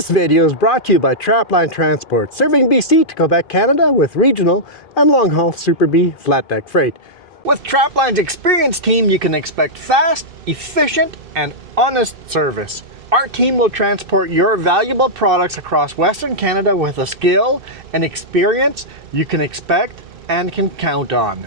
This video is brought to you by Trapline Transport, serving BC to Quebec, Canada with regional and long-haul Super B flat deck freight. With Trapline's experienced team, you can expect fast, efficient, and honest service. Our team will transport your valuable products across Western Canada with a skill and experience you can expect and can count on.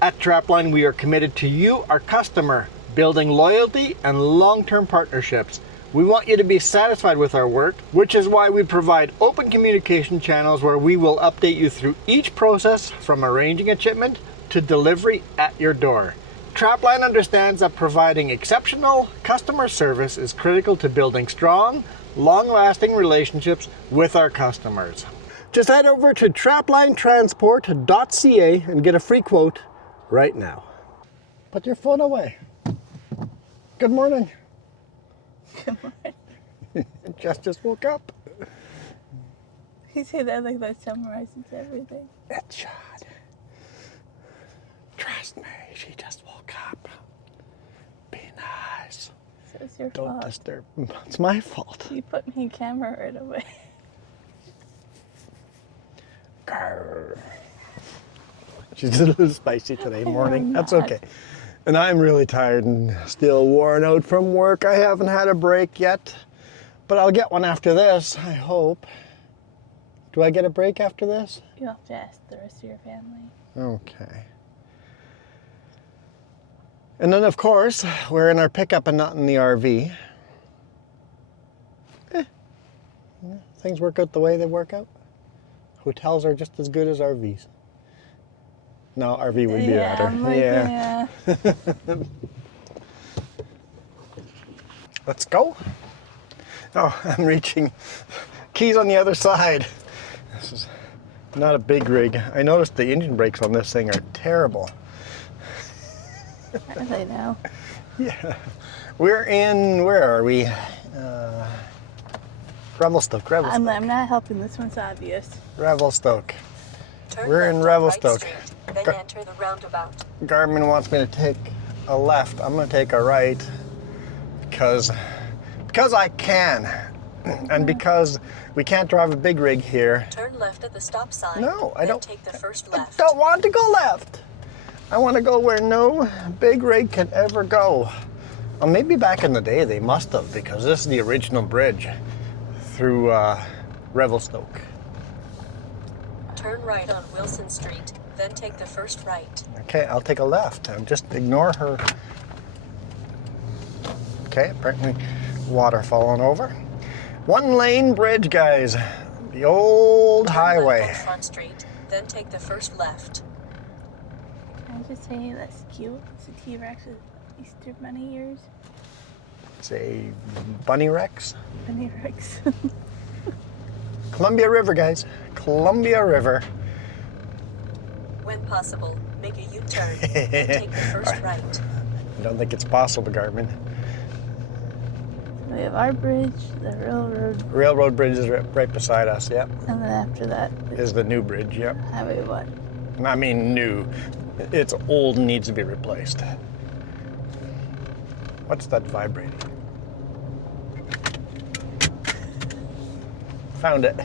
At Trapline, we are committed to you, our customer, building loyalty and long-term partnerships. We want you to be satisfied with our work, which is why we provide open communication channels where we will update you through each process from arranging a shipment to delivery at your door. Trapline understands that providing exceptional customer service is critical to building strong, long-lasting relationships with our customers. Just head over to traplinetransport.ca and get a free quote right now. Put your phone away. Good morning. Good morning. Just woke up. You say that like that summarizes everything. It should. Trust me, she just woke up. Be nice. So it's your Don't fault. disturb. It's my fault. You put me in camera right away. Grr. She's a little spicy today morning. That's not. okay. And I'm really tired and still worn out from work. I haven't had a break yet, but I'll get one after this, I hope. Do I get a break after this? You'll have to ask the rest of your family. Okay. And then, of course, we're in our pickup and not in the RV. Things work out the way they work out. Hotels are just as good as RVs. No, RV would be better. I'm like, yeah. Let's go. Oh, I'm reaching. Keys on the other side. This is not a big rig. I noticed the engine brakes on this thing are terrible. Are they now? Yeah. We're in, where are we? Revelstoke. I'm not helping. This one's obvious. Revelstoke. Turn We're in left on Wright Revelstoke. Street, then enter the roundabout. Garmin wants me to take a left. I'm going to take a right because I can. And because we can't drive a big rig here. Turn left at the stop sign. No, I then don't. Take the first I left. don't want to go left. I want to go where no big rig can ever go. Well, maybe back in the day they must have, because this is the original bridge through Revelstoke. Turn right on Wilson Street, then take the first right. Okay, I'll take a left and just ignore her. Okay, apparently water falling over. One lane bridge, guys. The old Turn highway. left on Front Street, then take the first left. Can I just say that's cute? It's a T-Rex with Easter Bunny ears. It's a Bunny Rex. Bunny Rex. Columbia River, guys. Columbia River. When possible, make a U-turn, then take the first right. I don't think it's possible, Garmin. We have our bridge, the railroad, Railroad bridge is right beside us, yep. and then after that, Is the new bridge, yep. Highway 1. I mean new. It's old and needs to be replaced. What's that vibrating? Found it.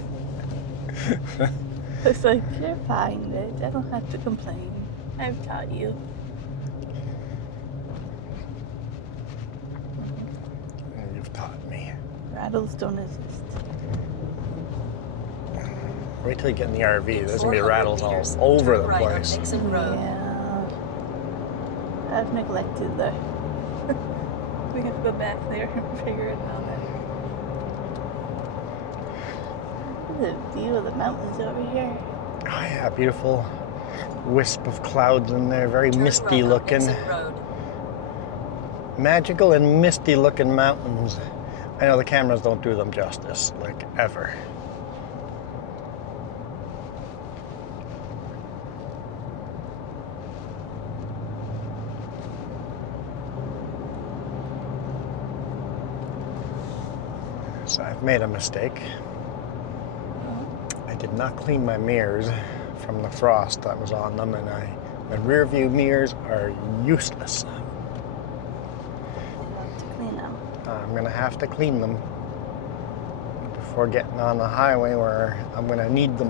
Looks like you're fine, bitch. I don't have to complain. I've taught you. You've taught me. Rattles don't exist. Wait till you get in the RV. There's gonna be 400 rattles all meters, over turn the right on place. Nixon Road. Yeah. I've neglected that. We have to go back there and figure it out. Look at the view of the mountains over here. Oh yeah, beautiful wisp of clouds in there. Very Turn misty right on looking. Nixon Road. Magical and misty looking mountains. I know the cameras don't do them justice, like ever. So I've made a mistake. I did not clean my mirrors from the frost that was on them, and my rear view mirrors are useless. You have to clean them. I'm gonna have to clean them before getting on the highway where I'm going to need them.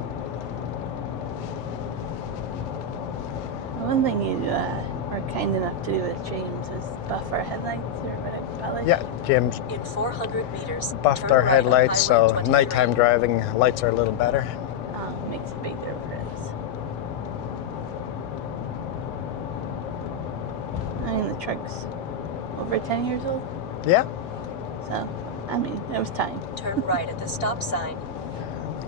One thing you were kind enough to do with James was buff our headlights or whatever you call it. Yeah, James In 400 meters, buffed turn our right on headlights, so Highway 23. nighttime driving lights are a little better. Makes a big difference. I mean, the truck's over 10 years old, Yeah, so, I mean, it was time. Turn right at the stop sign.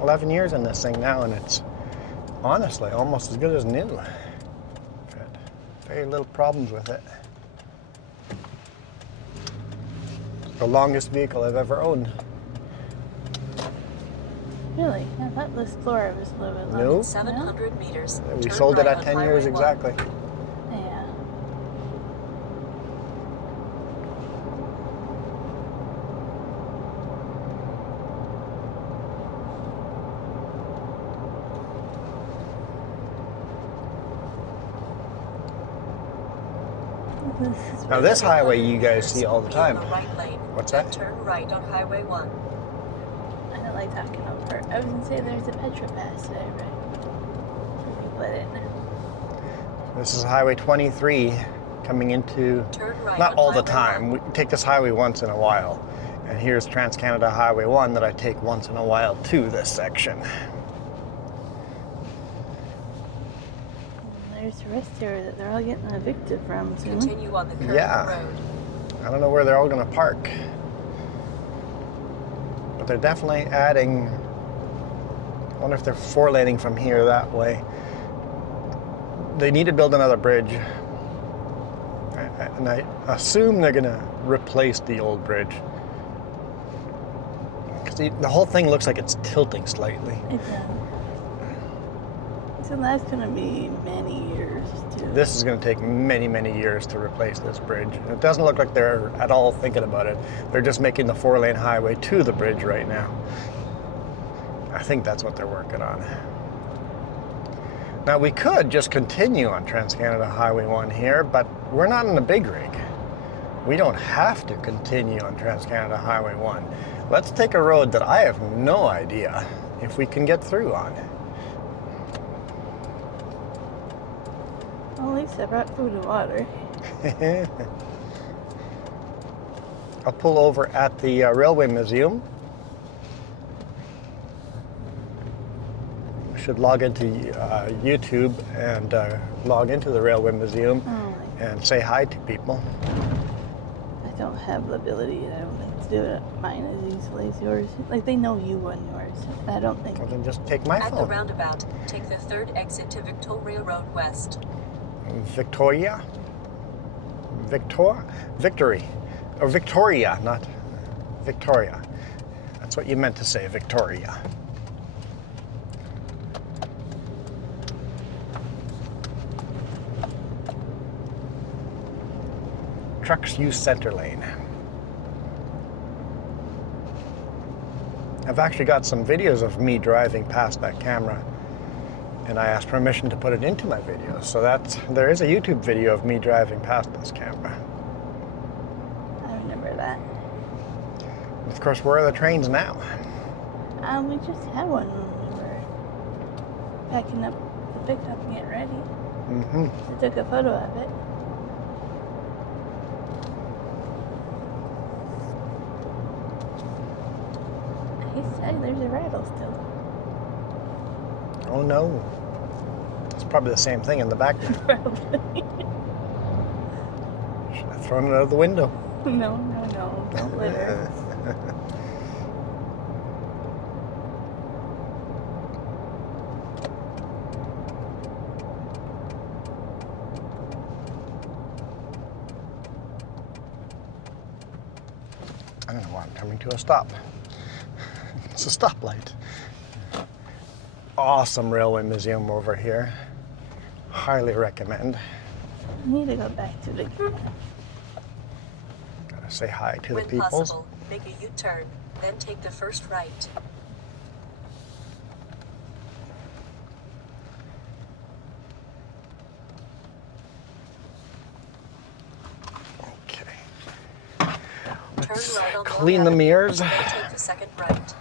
11 years in this thing now, and it's honestly almost as good as new. Got very little problems with it. The longest vehicle I've ever owned. Really? I thought the Explorer was a little bit No. longer. 700 meters. We turn sold it right at on 10 Highway years 1. exactly. Yeah. Now this highway you guys see all the Be time. on the right lane. What's Then that? turn right on Highway 1. I don't like talking over. I was gonna say there's a Petra Pass there, but people didn't know. This is Highway 23 coming into, Turn right not on all the Highway time, 1. we take this highway once in a while. And here's Trans-Canada Highway 1 that I take once in a while to this section. There's the rest here that they're all getting evicted from soon. Continue on the curved Yeah. road. I don't know where they're all gonna park. But they're definitely adding, I wonder if they're 4-laning from here that way. They need to build another bridge. And I assume they're gonna replace the old bridge. Because the whole thing looks like it's tilting slightly. It does. So that's gonna be many years too. This is going to take many, many years to replace this bridge. And it doesn't look like they're at all thinking about it. They're just making the 4-lane highway to the bridge right now. I think that's what they're working on. Now we could just continue on Trans-Canada Highway 1 here, but we're not in a big rig. We don't have to continue on Trans-Canada Highway 1. Let's take a road that I have no idea if we can get through on. Well, at least I brought food and water. I'll pull over at the Railway Museum. I should log into YouTube and log into the Railway Museum and say hi to people. I don't have the ability, I don't think, to do it mine as easily as yours. Like, they know you on yours. I don't think. Well, then just take my At the phone. roundabout, take the 3rd exit to Victoria Road West. Victoria? Victory. Or Victoria, not Victoria. That's what you meant to say, Victoria. Trucks use center lane. I've actually got some videos of me driving past that camera, and I asked permission to put it into my videos. So there is a YouTube video of me driving past this camera. I remember that. Of course, where are the trains now? We just had one when we were packing up the pickup and getting ready. Mm-hmm. I took a photo of it. He said there's a rattle still. Oh no. It's probably the same thing in the back there. Probably. Should have thrown it out of the window. No, don't let her. I don't know why I'm coming to a stop. It's a stoplight. Awesome Railway Museum over here. Highly recommend. I need to go back to the. Gotta say hi to the When peoples. possible, make a U-turn, then take the first right. Okay. Turn right on Clean the mirrors. Then take the second right.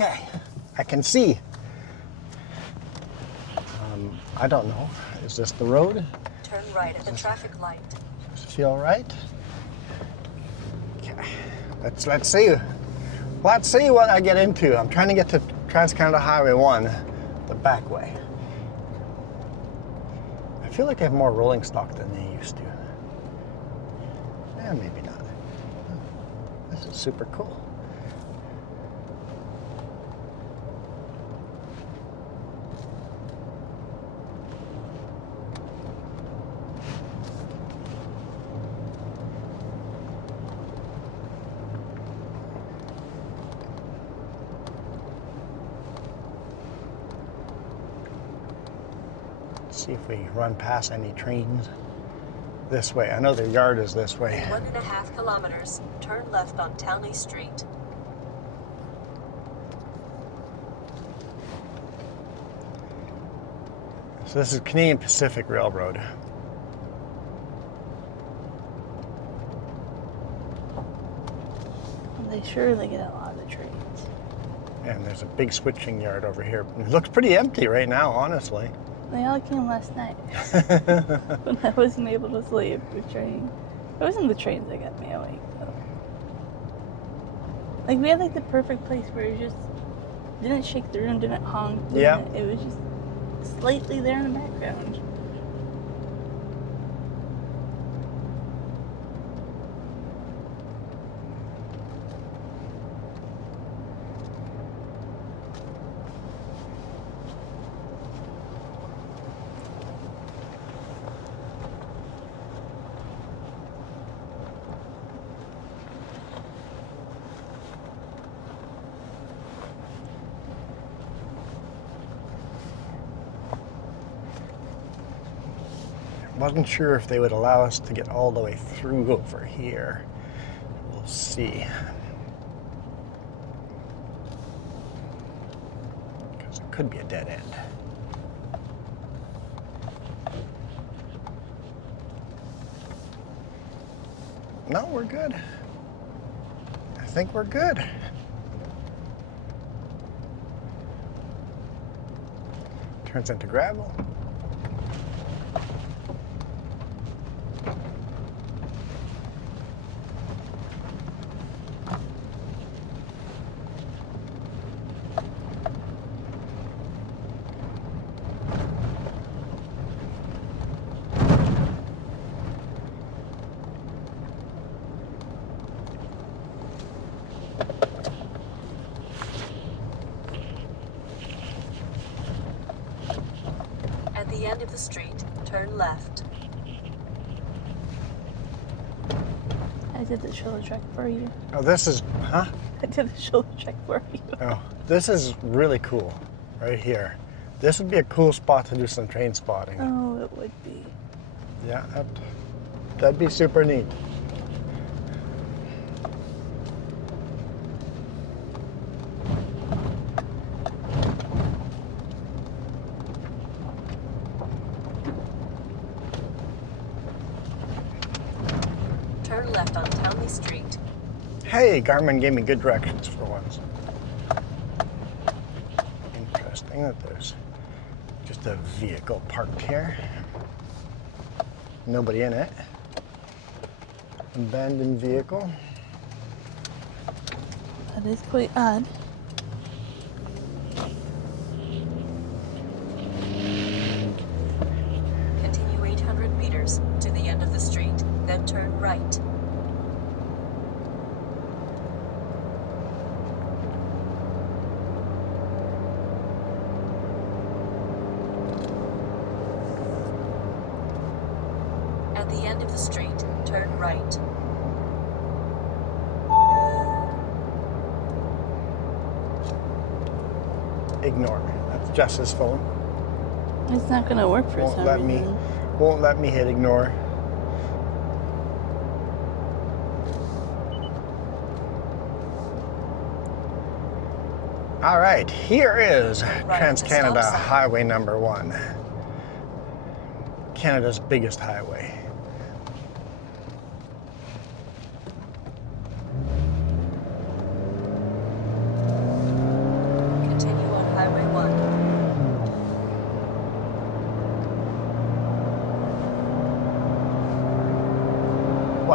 Okay, I can see. I don't know. Is this the road? Turn right at the traffic light. Does it feel right? Okay, let's see. Let's see what I get into. I'm trying to get to Trans-Canada Highway 1 the back way. I feel like they have more rolling stock than they used to. Maybe not. This is super cool. See if we run past any trains this way. I know their yard is this way. 1.5 kilometers. Turn left on Townley Street. So this is Canadian Pacific Railroad. They surely get a lot of trains. And there's a big switching yard over here. It looks pretty empty right now, honestly. They all came last night when I wasn't able to sleep. The train. It wasn't the trains that got me awake though. Like we had like the perfect place where it just didn't shake the room, didn't honk. Yeah. It was just slightly there in the background. Wasn't sure if they would allow us to get all the way through over here. We'll see. Because it could be a dead end. No, we're good. I think we're good. Turns into gravel. At the end of the street, turn left. I did the shoulder check for you. Oh, this is, huh? I did the shoulder check for you. Oh, this is really cool, right here. This would be a cool spot to do some train spotting. Oh, it would be. Yeah, that'd be super neat. Turn left on Townley Street. Hey, Garmin gave me good directions for once. Interesting that there's just a vehicle parked here. Nobody in it. Abandoned vehicle. That is quite odd. Continue 800 meters to the end of the street, then turn right. At the end of the street, turn right. Ignore. That's Jess's phone. It's not gonna work for Won't some let me. reason. Won't let me hit ignore. All right, here is Trans-Canada stop sign. Highway number 1. Canada's biggest highway.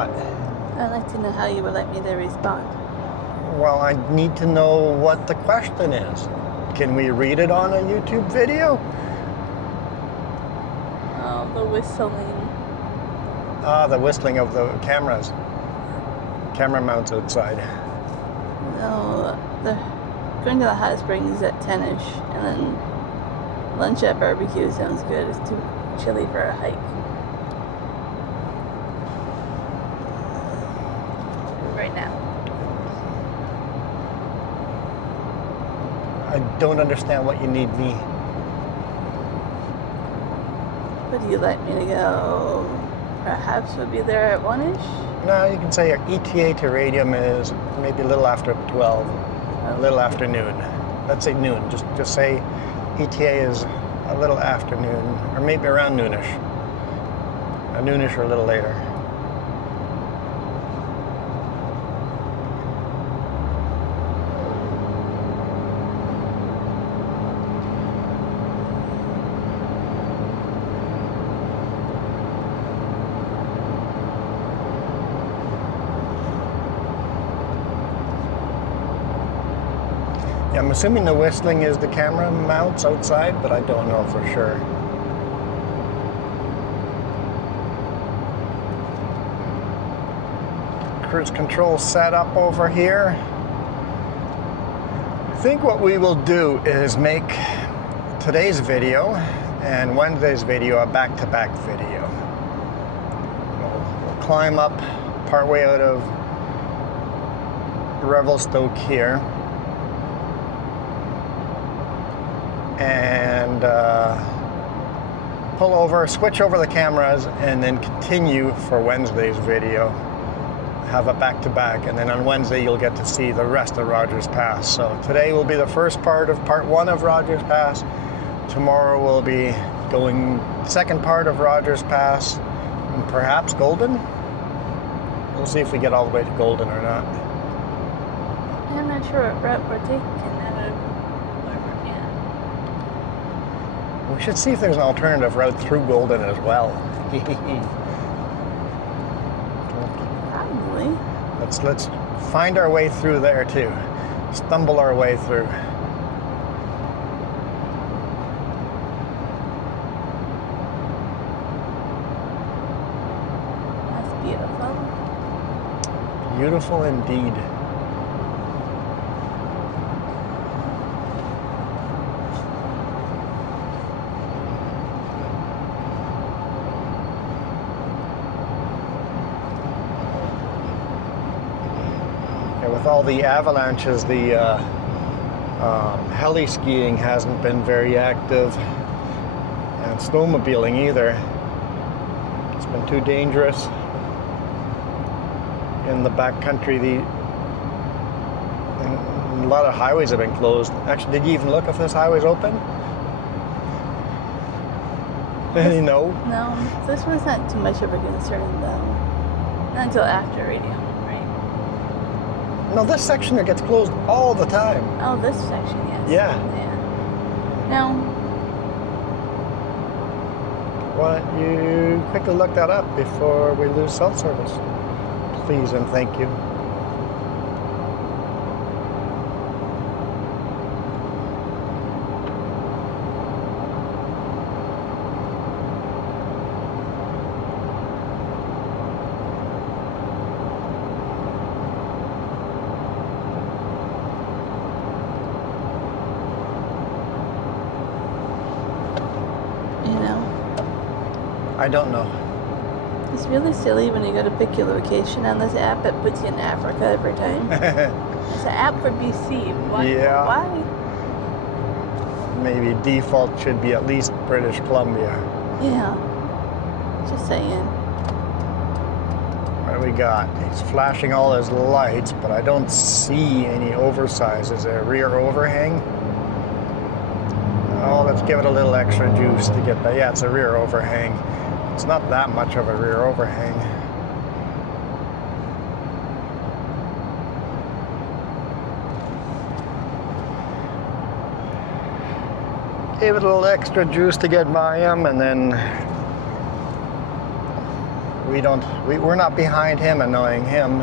what? I'd like to know how you would like me to respond. Well, I need to know what the question is. Can we read it on a YouTube video? Oh, the whistling. Ah, the whistling of the cameras. Camera mounts outside. No, going to the hot springs at 10ish, and then lunch at barbecue sounds good. It's too chilly for a hike. Right now. I don't understand what you need me. Would you like me to go? Perhaps we'll be there at 1ish? No, you can say your ETA to radium is maybe a little after 12, a little after noon. Let's say noon. Just say ETA is a little after noon, or maybe around noonish. A noonish or a little later. Yeah, I'm assuming the whistling is the camera mounts outside, but I don't know for sure. Cruise control set up over here. I think what we will do is make today's video and Wednesday's video a back-to-back video. We'll climb up partway out of Revelstoke here. And pull over, switch over the cameras, and then continue for Wednesday's video. Have it back to back, and then on Wednesday you'll get to see the rest of Rogers Pass. So today will be the first part of part 1 of Rogers Pass. Tomorrow we'll be going second part of Rogers Pass, and perhaps Golden. We'll see if we get all the way to Golden or not. I'm not sure what route we're taking. We should see if there's an alternative route through Golden as well. Probably. Let's find our way through there too. Stumble our way through. That's beautiful. Beautiful indeed. With all the avalanches, the heli skiing hasn't been very active, and snowmobiling either. It's been too dangerous. In the backcountry, a lot of highways have been closed. Actually, did you even look if this highway's open? No. No, this one's not too much of a concern though. Not until after radium. No, this section gets closed all the time. Oh, this section, yes. Yeah. Now, Why don't you quickly look that up before we lose cell service? Please and thank you. I don't know. It's really silly when you go to pick your location on this app, it puts you in Africa every time. It's an app for BC. Why? Yeah. Why? Maybe default should be at least British Columbia. Yeah. Just saying. What do we got? He's flashing all his lights, but I don't see any oversize. Is there a rear overhang? Oh, let's give it a little extra juice to get that. Yeah, it's a rear overhang. It's not that much of a rear overhang. Give it a little extra juice to get by him, and then we're not behind him annoying him,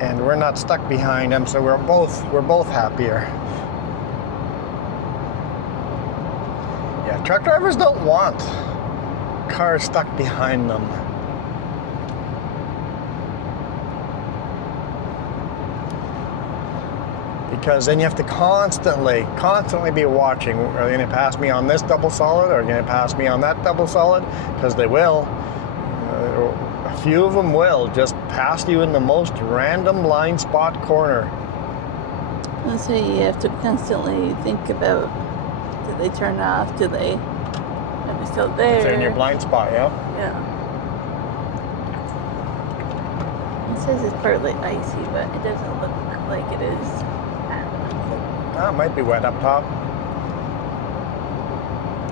and we're not stuck behind him, so we're both happier. Yeah, truck drivers don't want cars stuck behind them. Because then you have to constantly be watching. Are they going to pass me on this double solid? Are they going to pass me on that double solid? Because they will. A few of them will just pass you in the most random blind spot corner. And so you have to constantly think about, did they turn off? Are they still there? If they're in your blind spot, yeah? Yeah. It says it's partly icy, but it doesn't look like it is. That might be wet up top.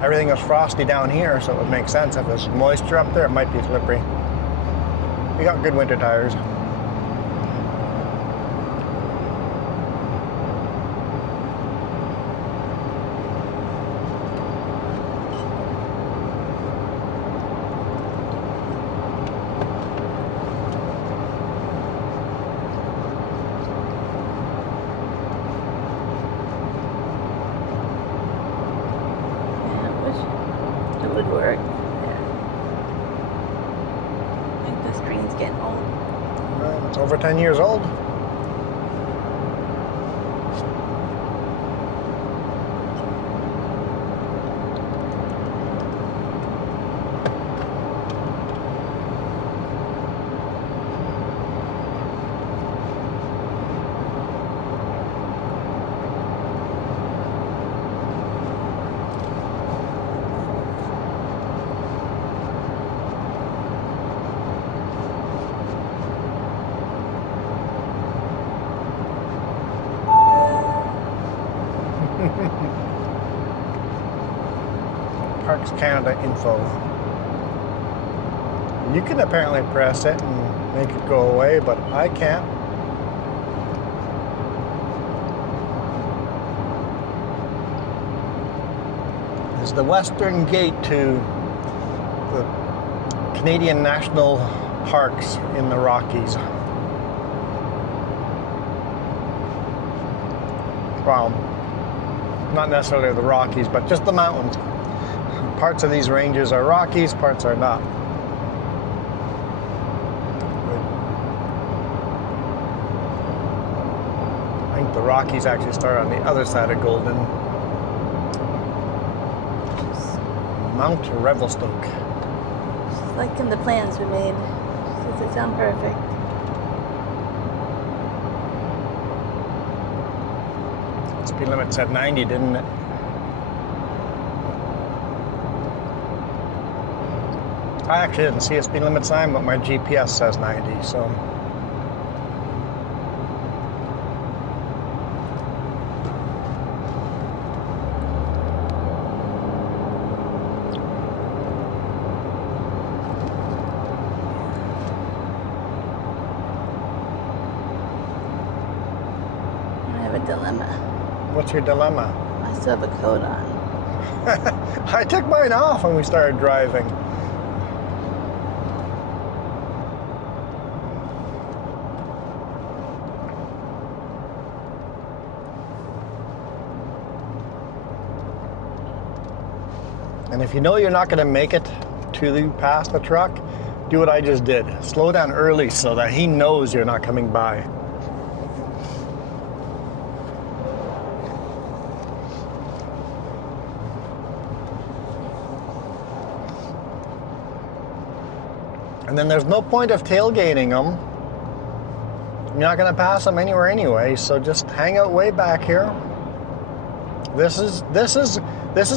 Everything is frosty down here, so it would make sense. If there's moisture up there, it might be slippery. We got good winter tires. It would work. Yeah. I think the screen's getting old. It's over 10 years old. Parks Canada info. You can apparently press it and make it go away, but I can't. This is the western gate to the Canadian National Parks in the Rockies. Well, not necessarily the Rockies, but just the mountains. Parts of these ranges are Rockies, parts are not. I think the Rockies actually start on the other side of Golden. Mount Revelstoke. Just like in the plans we made. Does it sound perfect? Speed limit said 90, didn't it? I actually didn't see a speed limit sign, but my GPS says 90, so. I have a dilemma. What's your dilemma? I still have a coat on. I took mine off when we started driving. And if you know you're not going to make it past the truck, do what I just did. Slow down early so that he knows you're not coming by. And then there's no point of tailgating them. You're not going to pass them anywhere anyway, so just hang out way back here. This is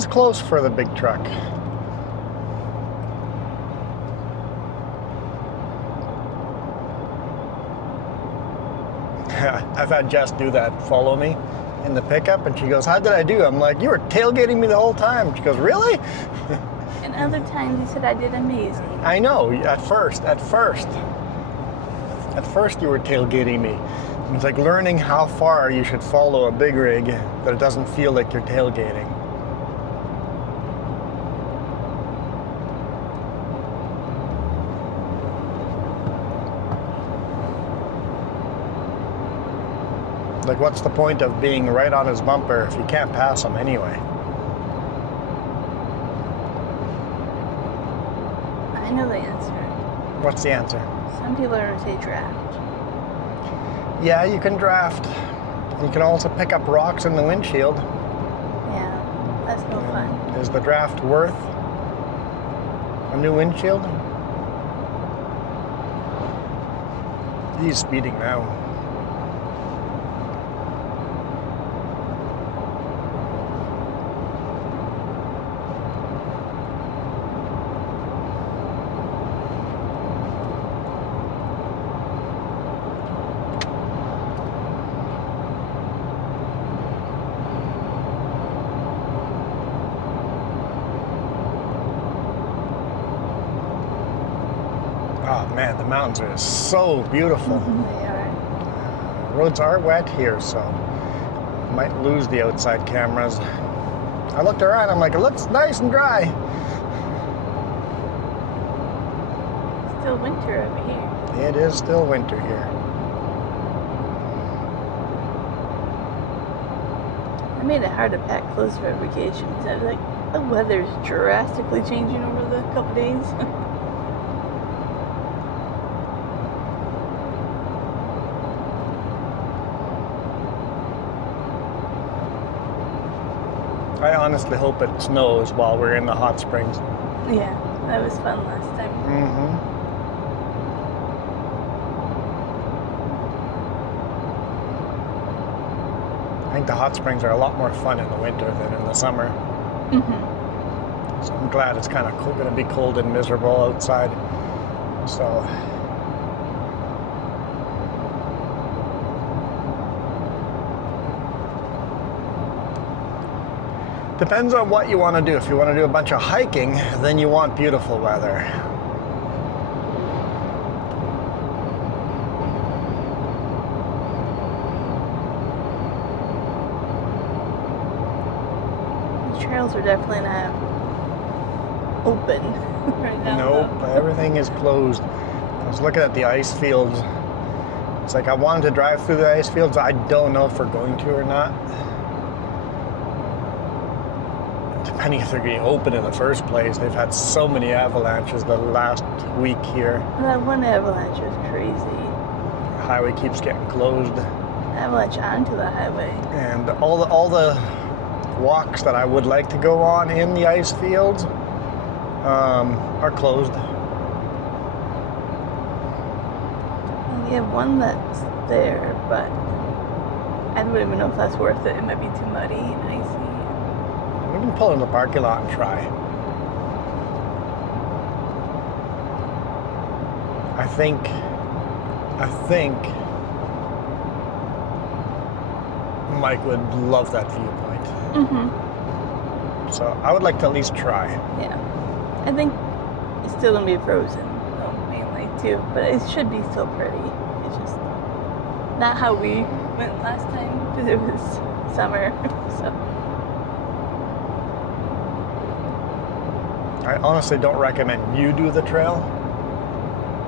close for the big truck. I've had Jess do that, follow me in the pickup, and she goes, "How did I do?" I'm like, "You were tailgating me the whole time." She goes, "Really?" And other times you said I did amazing. I know, at first you were tailgating me. It's like learning how far you should follow a big rig that it doesn't feel like you're tailgating. Like, what's the point of being right on his bumper if you can't pass him anyway? I know the answer. What's the answer? Some people are going to say draft. Yeah, you can draft. You can also pick up rocks in the windshield. Yeah, that's no fun. Is the draft worth a new windshield? He's speeding now. Oh man, the mountains are so beautiful. They are. Roads are wet here, so might lose the outside cameras. I looked around, I'm like, it looks nice and dry. Still winter over here. It is still winter here. I made it hard to pack clothes for vacation because I was like, the weather's drastically changing over the couple days. I honestly hope it snows while we're in the hot springs. Yeah, that was fun last time. Mm-hmm. I think the hot springs are a lot more fun in the winter than in the summer. Mm-hmm. So I'm glad it's kind of going to be cold and miserable outside. So depends on what you want to do. If you want to do a bunch of hiking, then you want beautiful weather. The trails are definitely not open right now. Nope, everything is closed. I was looking at the ice fields. It's like I wanted to drive through the ice fields. I don't know if we're going to or not. Depending if they're getting open in the first place. They've had so many avalanches the last week here. That one avalanche was crazy. The highway keeps getting closed. Avalanche onto the highway. And all the walks that I would like to go on in the ice fields are closed. And we have one that's there, but I don't even know if that's worth it. It might be too muddy and icy. We can pull in the parking lot and try. I think Mike would love that viewpoint. Mm-hmm. So I would like to at least try. Yeah. I think it's still gonna be frozen, though, mainly too. But it should be still pretty. It's just not how we went last time because it was summer. So I honestly don't recommend you do the trail.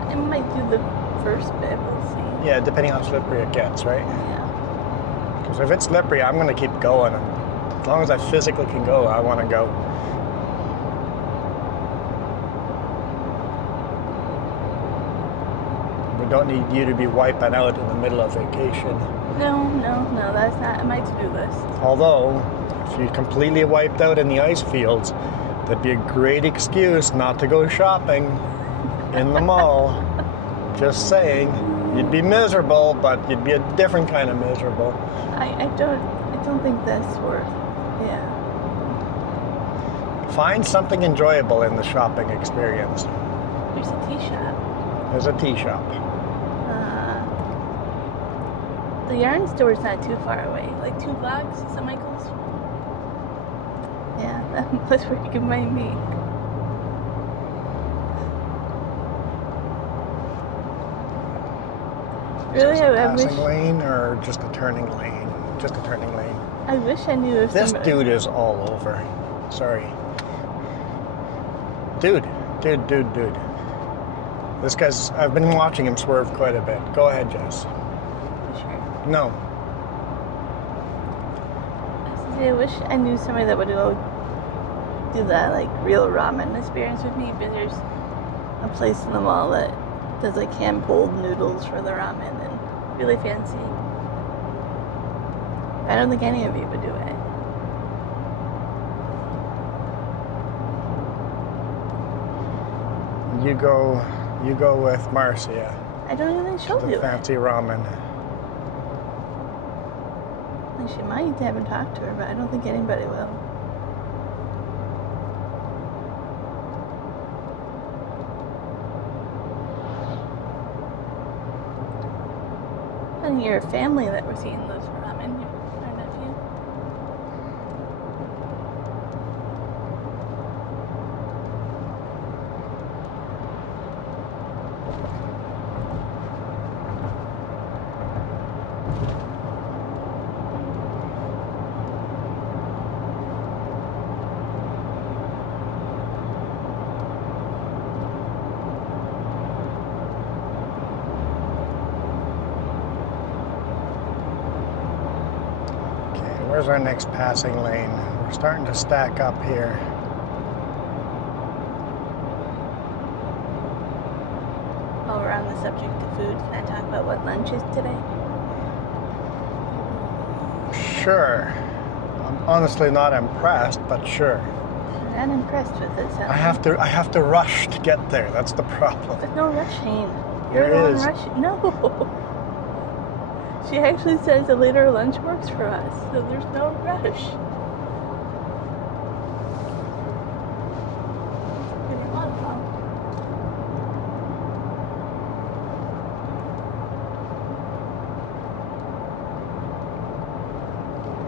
I might do the first bit. We'll see. Yeah, depending how slippery it gets, right? Yeah. Because if it's slippery, I'm going to keep going. And as long as I physically can go, I want to go. We don't need you to be wiping out in the middle of vacation. No, that's not on my to-do list. Although, if you completely wiped out in the ice fields, that'd be a great excuse not to go shopping in the mall. Just saying. You'd be miserable, but you'd be a different kind of miserable. I don't think that's worth. Yeah. Find something enjoyable in the shopping experience. There's a tea shop. There's a tea shop. The yarn store's not too far away. Like 2 blocks, St. Michael's. Yeah, that's where you can find me. Really, Is this a I wish. passing lane or just a turning lane? Just a turning lane. I wish I knew if This somebody. dude is all over. Sorry. Dude. This guy's, I've been watching him swerve quite a bit. Go ahead, Jess. Sure. No. See, I wish I knew somebody that would go do that like real ramen experience with me, but there's a place in the mall that does like hand pulled noodles for the ramen and really fancy. I don't think any of you would do it. You go with Marcia. I don't even think she'll do The it. fancy ramen. And she might. I haven't talked to her, but I don't think anybody will. And your family that we're seeing those ramen, our nephew. Where's our next passing lane? We're starting to stack up here. While we're on the subject of food, can I talk about what lunch is today? Sure. I'm honestly not impressed, but sure. I'm not impressed with this. I have to rush to get there. That's the problem. There's no rushing. There You're on is. rush. No. She actually says a later lunch works for us, so there's no rush. Pretty wonderful.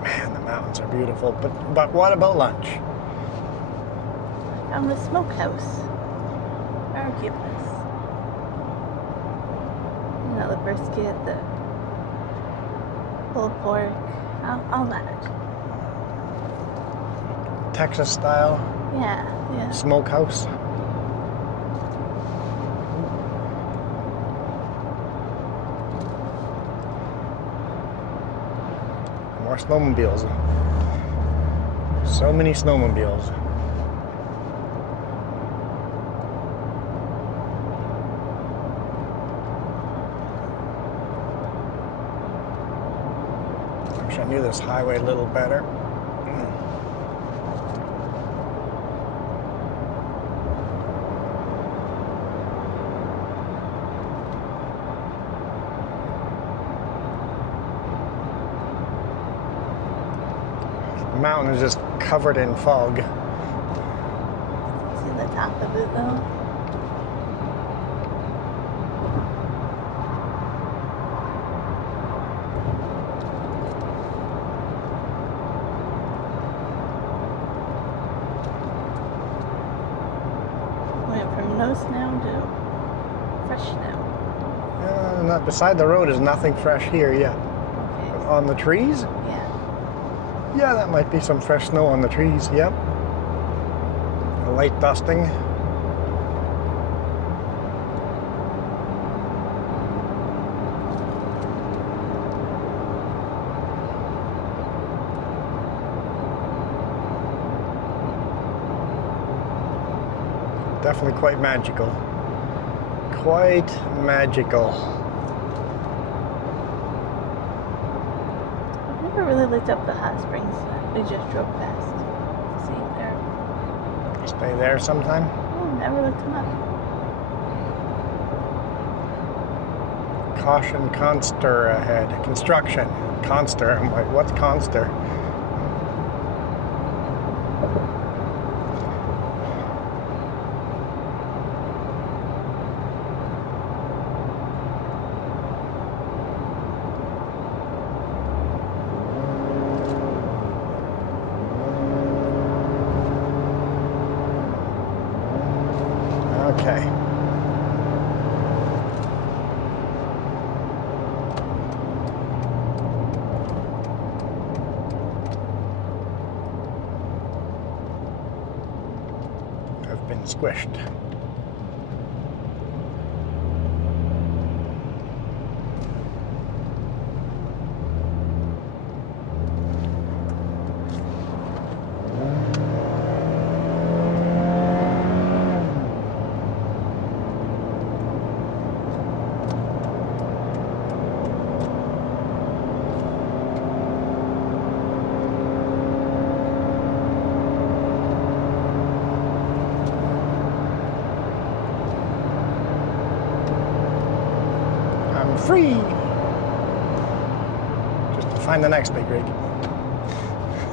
Man, the mountains are beautiful. But what about lunch? Found the smokehouse. Barbecue place. You know, the brisket, the pulled pork, all that. Texas style Yeah. smokehouse. More snowmobiles. So many snowmobiles. I wish I knew this highway a little better. The mountain is just covered in fog. See the top of it though? Went from no snow to fresh snow. Not beside the road is nothing fresh here yet. Okay. On the trees? Yeah. Yeah, that might be some fresh snow on the trees, yep. A light dusting. Definitely quite magical. Quite magical. I've never really looked up the hot springs that we just drove past to see if they're. Stay there sometime. Oh, never looked them up. Caution, Conster ahead. Construction. Conster. I'm like, what's Conster? Okay. I've been squished. free. Just to find the next big rig.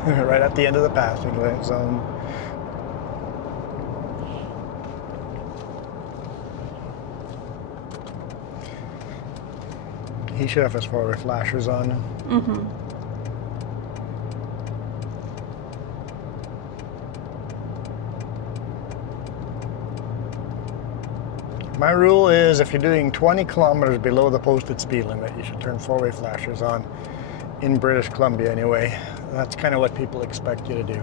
Right at the end of the passing lane zone. He should have his forward flashers on. Mm-hmm. My rule is if you're doing 20 kilometers below the posted speed limit, you should turn four-way flashers on. In British Columbia anyway. That's kind of what people expect you to do.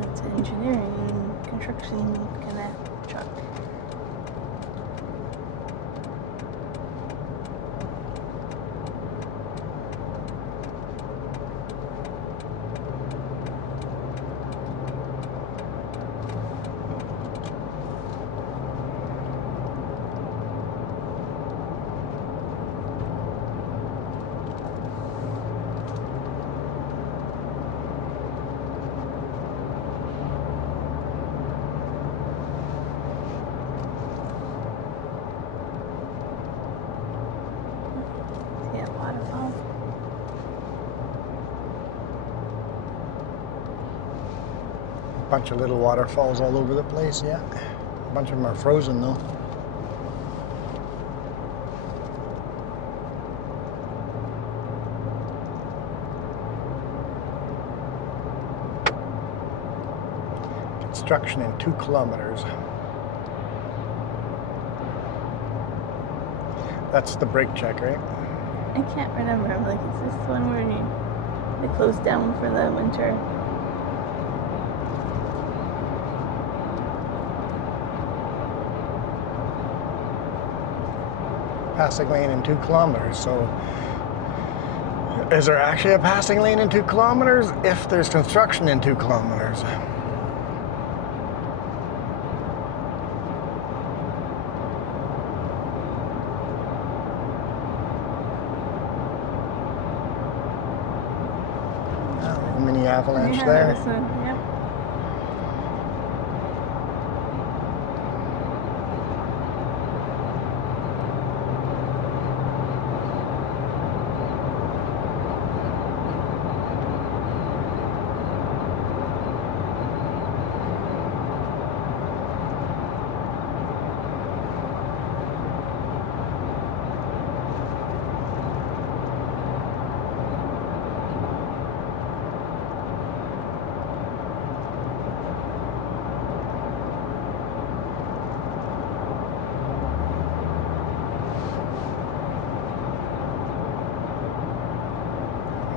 That's an engineering, construction kind of truck. Bunch of little waterfalls all over the place, yeah. A bunch of them are frozen though. Construction in 2 kilometers. That's the brake check, right? I can't remember. Like, is this the one where they closed down for the winter? Passing lane in 2 kilometers. So, is there actually a passing lane in 2 kilometers if there's construction in 2 kilometers? Mini avalanche there. Yep.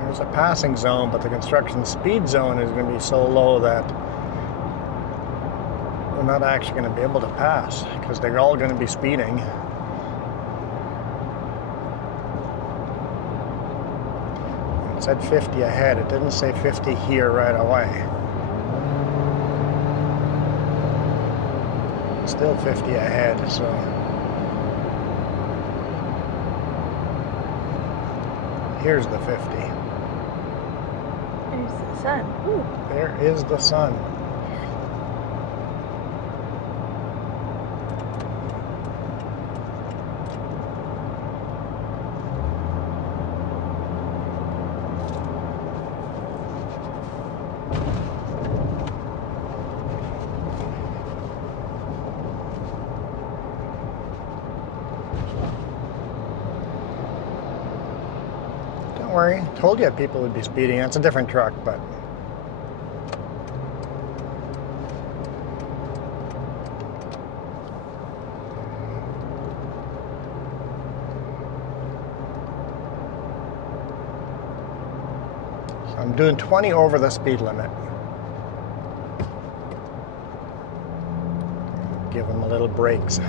There's a passing zone, but the construction speed zone is going to be so low that we're not actually going to be able to pass because they're all going to be speeding. It said 50 ahead. It didn't say 50 here right away. Still 50 ahead, so. Here's the 50. There's the sun. Ooh. There is the sun. Don't worry, told you people would be speeding. That's a different truck, but so I'm doing 20 over the speed limit. Give them a little brakes.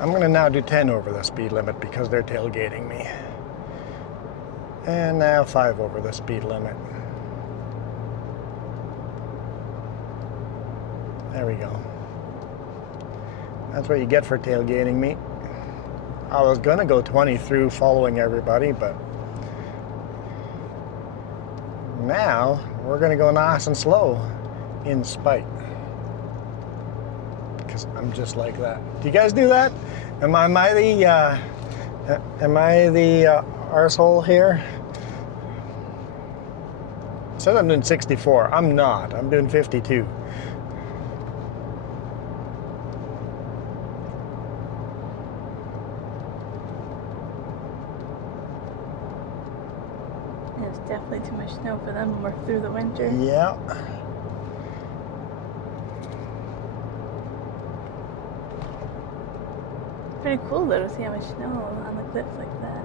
I'm going to now do 10 over the speed limit because they're tailgating me. And now 5 over the speed limit. There we go. That's what you get for tailgating me. I was gonna go 20 through following everybody, but now we're gonna go nice and slow in spite. Because I'm just like that. Do you guys do that? Am I the arsehole here? It says I'm doing 64. I'm not. I'm doing 52. There's definitely too much snow for them when we're through the winter. Yeah. Pretty cool though to see how much snow on the cliffs like that.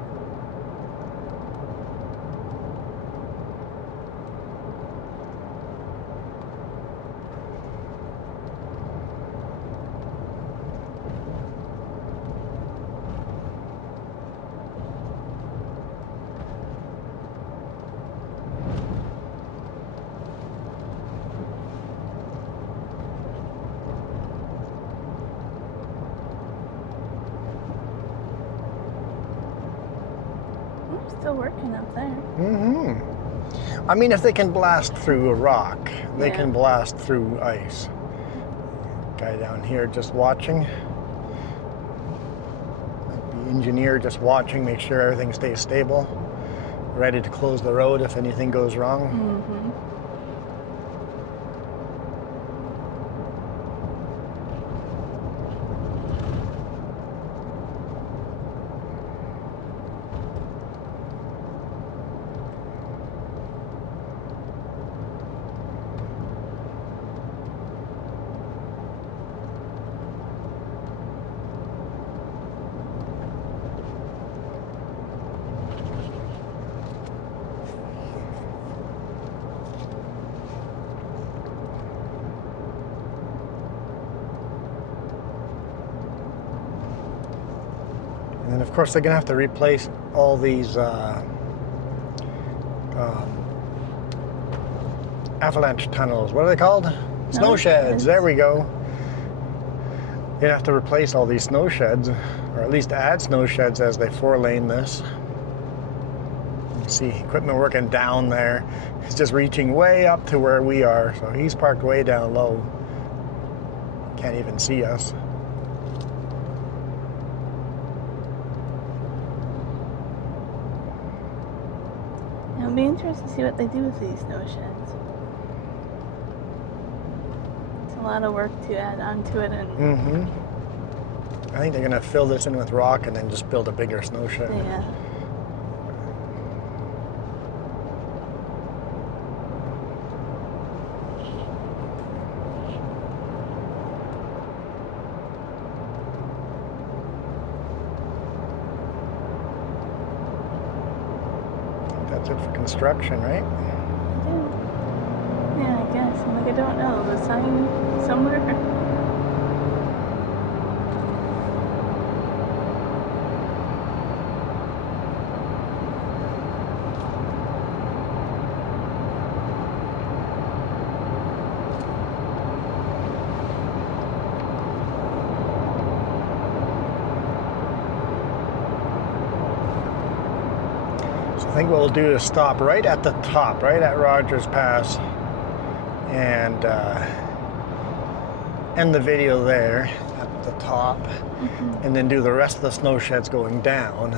Still working up there. I mean, if they can blast through a rock, they Yeah. can blast through ice. Guy down here just watching. The engineer just watching, make sure everything stays stable. Ready to close the road if anything goes wrong. Mm-hmm. And then of course they're gonna have to replace all these avalanche tunnels. What are they called? Snow sheds. There we go. They have to replace all these snow sheds, or at least add snow sheds as they 4-lane this. You can see equipment working down there. It's just reaching way up to where we are. So he's parked way down low. Can't even see us. It'll be interesting to see what they do with these snow sheds. It's a lot of work to add onto it, and I think they're gonna fill this in with rock and then just build a bigger snow shed. yeah. That's it for construction, right? Yeah, I guess. I'm like, I don't know. The sign somewhere? So I think what we'll do is stop right at the top, right at Rogers Pass, and end the video there at the top, and then do the rest of the snow sheds going down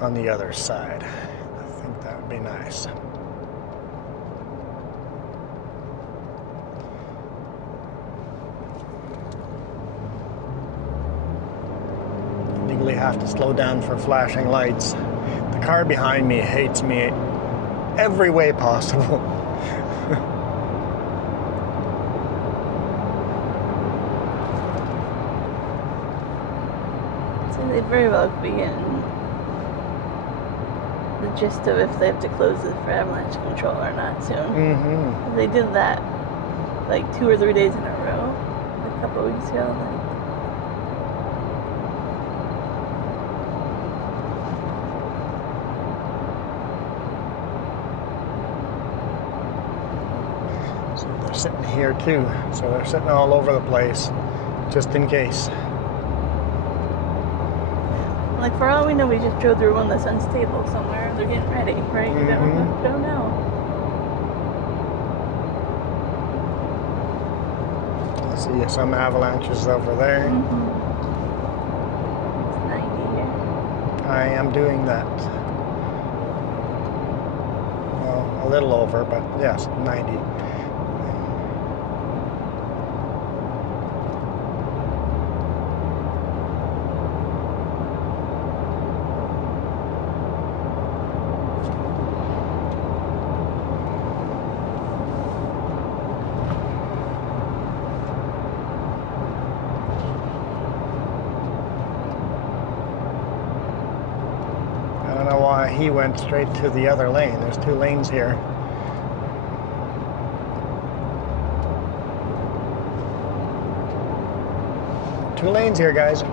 on the other side. I think that would be nice. Legally have to slow down for flashing lights. The car behind me hates me every way possible. So they very well could be getting the gist of if they have to close it for avalanche control or not soon. They did that like 2 or 3 days in a row a couple of weeks ago. They're sitting here too, so they're sitting all over the place, just in case. Like, for all we know, we just drove through one that's unstable somewhere. They're getting ready, right? We don't know. I see some avalanches over there. It's 90 here. I am doing that. Well, a little over, but yes, 90. He went straight to the other lane. There's 2 lanes here. Two lanes here, guys. It's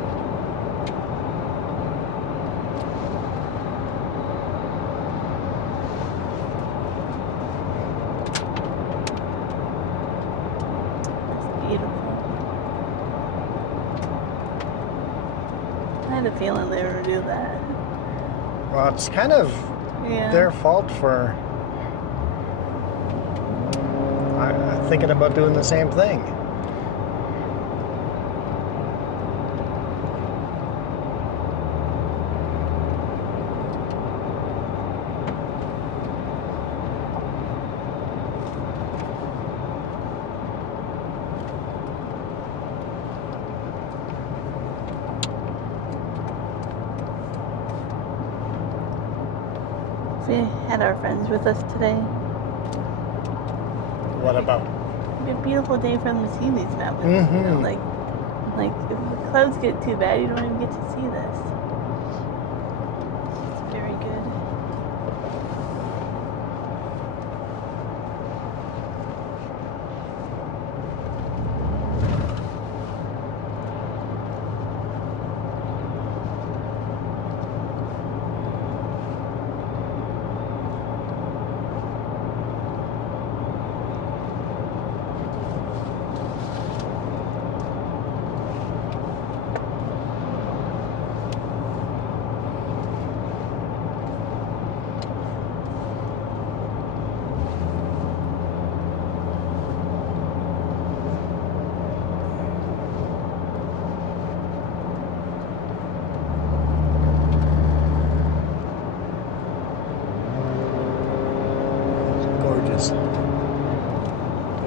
beautiful. I had a feeling they were gonna do that. Well, it's kind of their fault for thinking about doing the same thing. We had our friends with us today. What about? It'd be a beautiful day for them to see these mountains. You know, like if the clouds get too bad, you don't even get to see this. It's very good.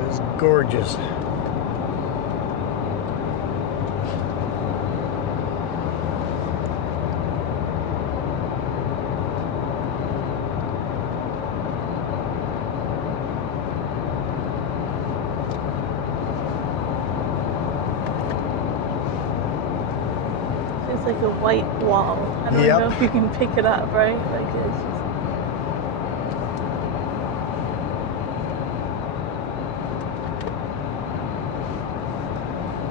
It's gorgeous. It's like a white wall. I don't know if you can pick it up, right? Like it's just...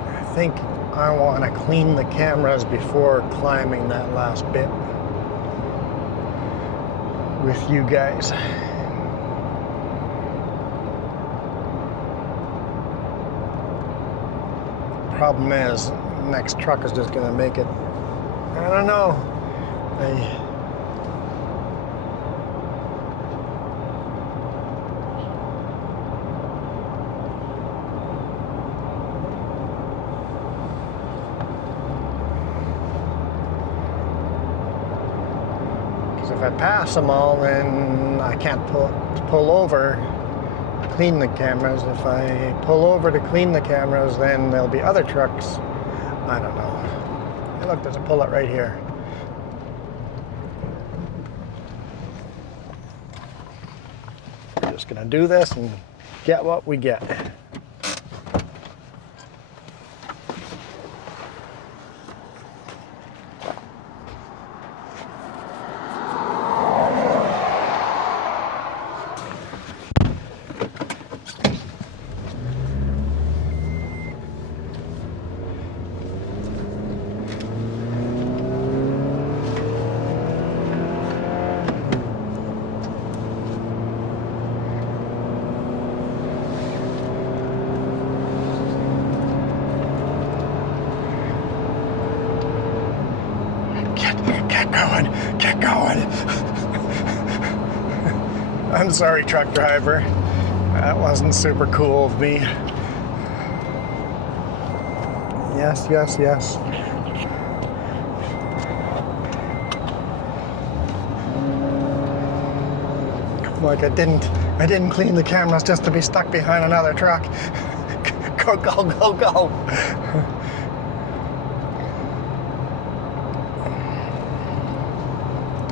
I think I want to clean the cameras before climbing that last bit with you guys. Problem is, next truck is just going to make it. I don't know. If I pass them all, then I can't pull over, clean the cameras. If I pull over to clean the cameras, then there'll be other trucks. I don't know. Hey, look, there's a pull-out right here. I'm just gonna do this and get what we get. get going. I'm sorry, truck driver. That wasn't super cool of me. Yes, yes, yes. Like I didn't clean the cameras just to be stuck behind another truck. Go, go, go, go.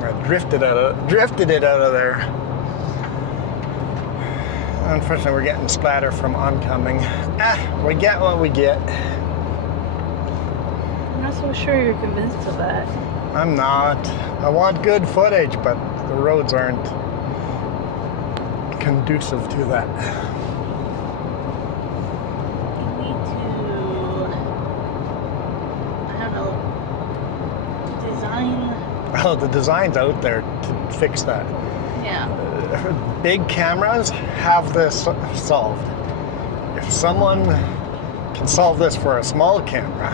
I drifted it out of there. Unfortunately, we're getting splatter from oncoming. We get what we get. I'm not so sure you're convinced of that. I'm not. I want good footage, but the roads aren't conducive to that. You need to, I don't know, design. Oh, the design's out there to fix that. Yeah. Big cameras have this solved. If someone can solve this for a small camera,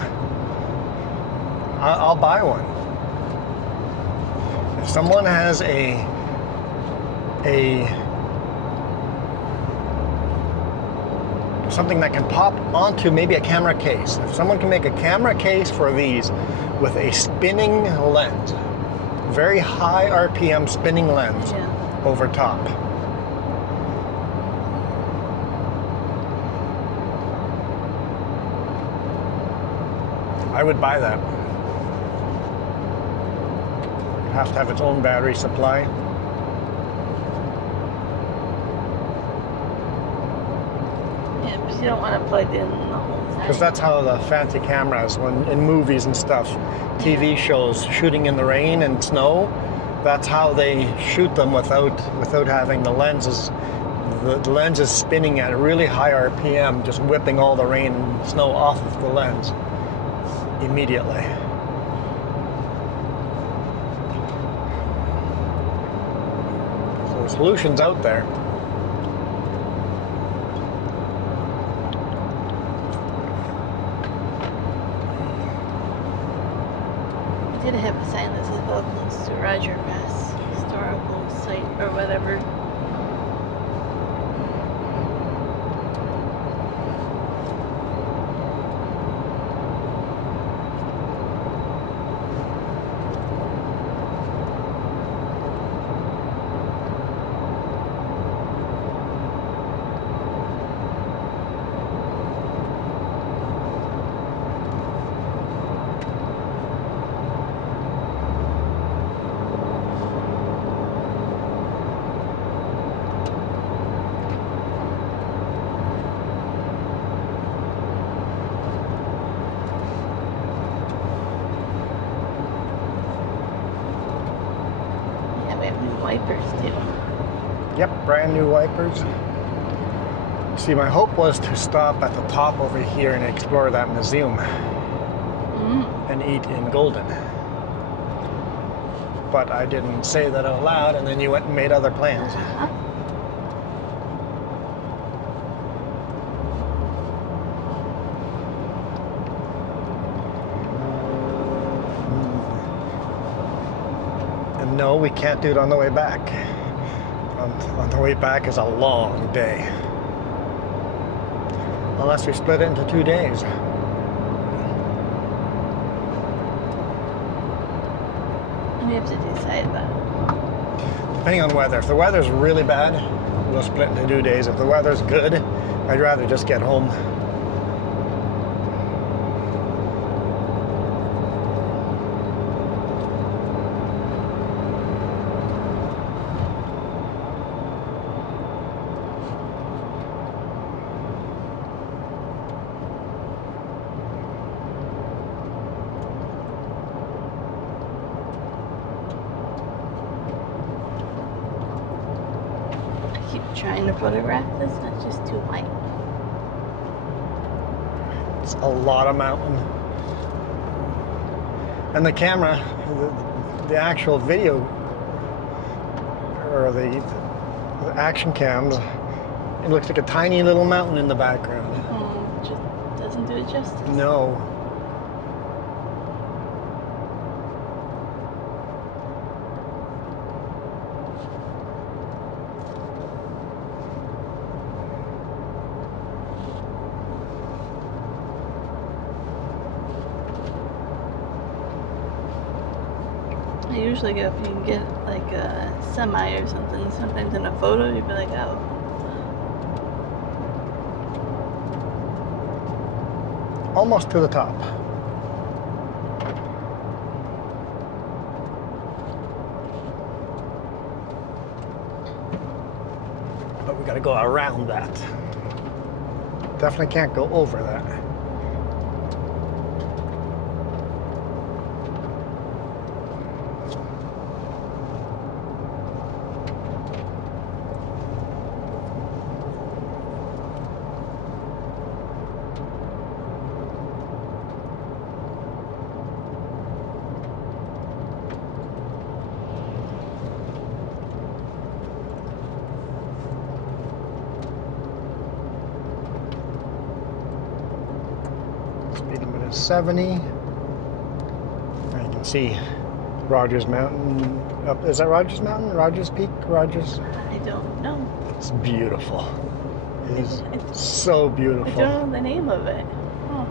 I'll buy one. If someone has a something that can pop onto maybe a camera case. If someone can make a camera case for these with a spinning lens, very high RPM spinning lens over top. I would buy that. It has to have its own battery supply. You don't want to plug in the whole time. Because that's how the fancy cameras, when in movies and stuff, TV shows shooting in the rain and snow, that's how they shoot them without having the lenses. The lens is spinning at a really high RPM, just whipping all the rain and snow off of the lens immediately. So the solution's out there. Did have a sign that says welcome to Roger Pass historical site or whatever. Wipers too. Yep, brand new wipers. See, my hope was to stop at the top over here and explore that museum and eat in Golden. But I didn't say that out loud, and then you went and made other plans. And no, we can't do it on the way back. On the way back is a long day. Unless we split it into 2 days. We have to decide that. Depending on weather. If the weather's really bad, we'll split into 2 days. If the weather's good, I'd rather just get home. Trying to photograph this, and it's just too white. It's a lot of mountain. And the camera, the actual video, or the action cams, it looks like a tiny little mountain in the background. Just doesn't do it justice. No. usually if you can get like a semi or something, sometimes in a photo you'd be like, oh. Almost to the top. But we gotta go around that. Definitely can't go over that. Speed limit is 70. And you can see Rogers Mountain. Up, is that Rogers Mountain? Rogers Peak? Rogers? I don't know. It's beautiful. It is so beautiful. I don't know the name of it. Oh.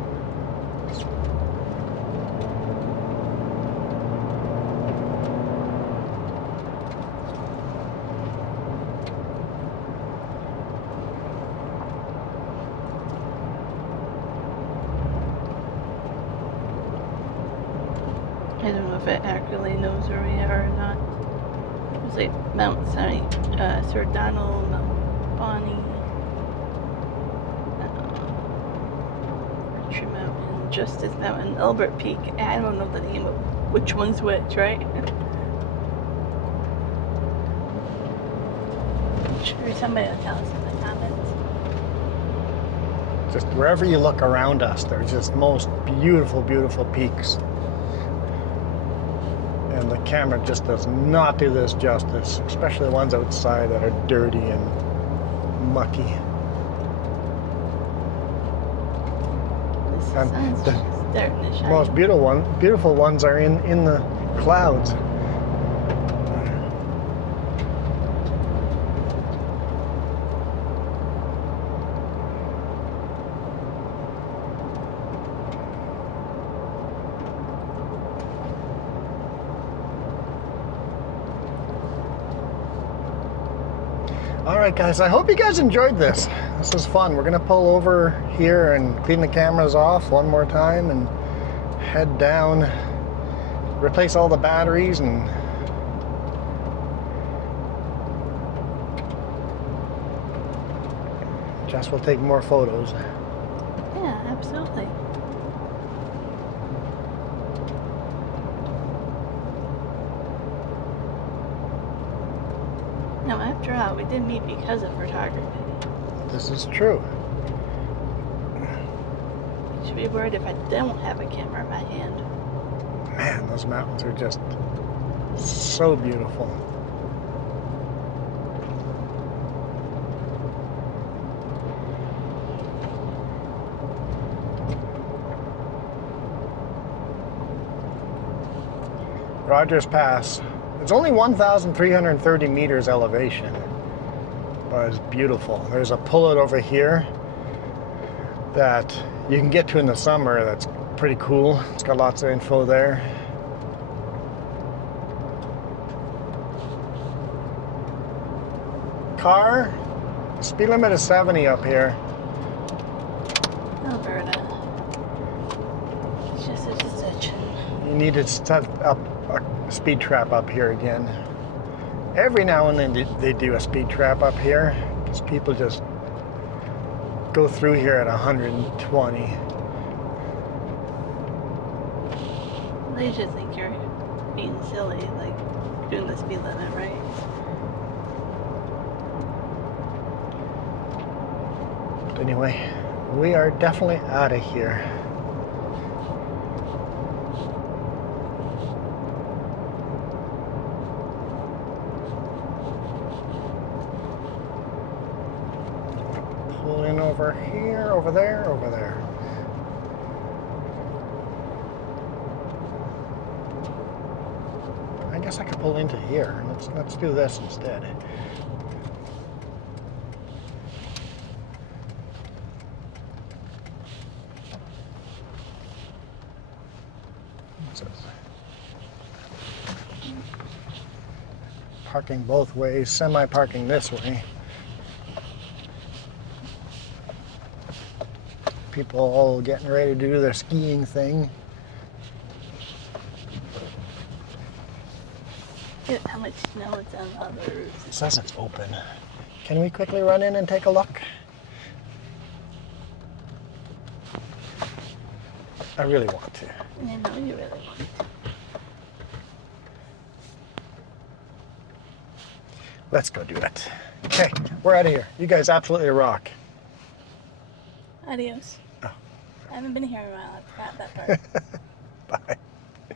I don't know if it accurately knows where we are or not. It's like Mount Sir Donald, Mount Bonnie, Archer Mountain, Justice Mountain, Albert Peak. I don't know the name of which one's which, right? I'm sure somebody will tell us in the comments. Just wherever you look around us, there's just most beautiful, beautiful peaks. And the camera just does not do this justice, especially the ones outside that are dirty and mucky. The And sun's the starting to shine. most beautiful ones are in the clouds. Alright guys, I hope you guys enjoyed this. This was fun. We're gonna pull over here and clean the cameras off one more time and head down, replace all the batteries, and Jess will take more photos. Yeah, absolutely. No, after all, we did meet because of photography. This is true. I should be worried if I don't have a camera in my hand. Man, those mountains are just so beautiful. Rogers Pass. It's only 1,330 meters elevation, but it's beautiful. There's a pullout over here that you can get to in the summer. That's pretty cool. It's got lots of info there. Car, speed limit is 70 up here. Alberta. It's just a decision. You need to set up a speed trap up here again. Every now and then they do a speed trap up here because people just go through here at 120. They just think you're being silly, like doing the speed limit, right? But anyway, we are definitely out of here. Pull in over here, over there, over there. I guess I could pull into here. Let's do this instead. What's this? Parking both ways, semi-parking this way. People all getting ready to do their skiing thing. Look at how much snow is on the other roofs. It says it's open. Can we quickly run in and take a look? I really want to. I know you really want to. Let's go do it. Okay, we're out of here. You guys absolutely rock. Adios. Oh. I haven't been here in a while. I forgot that part.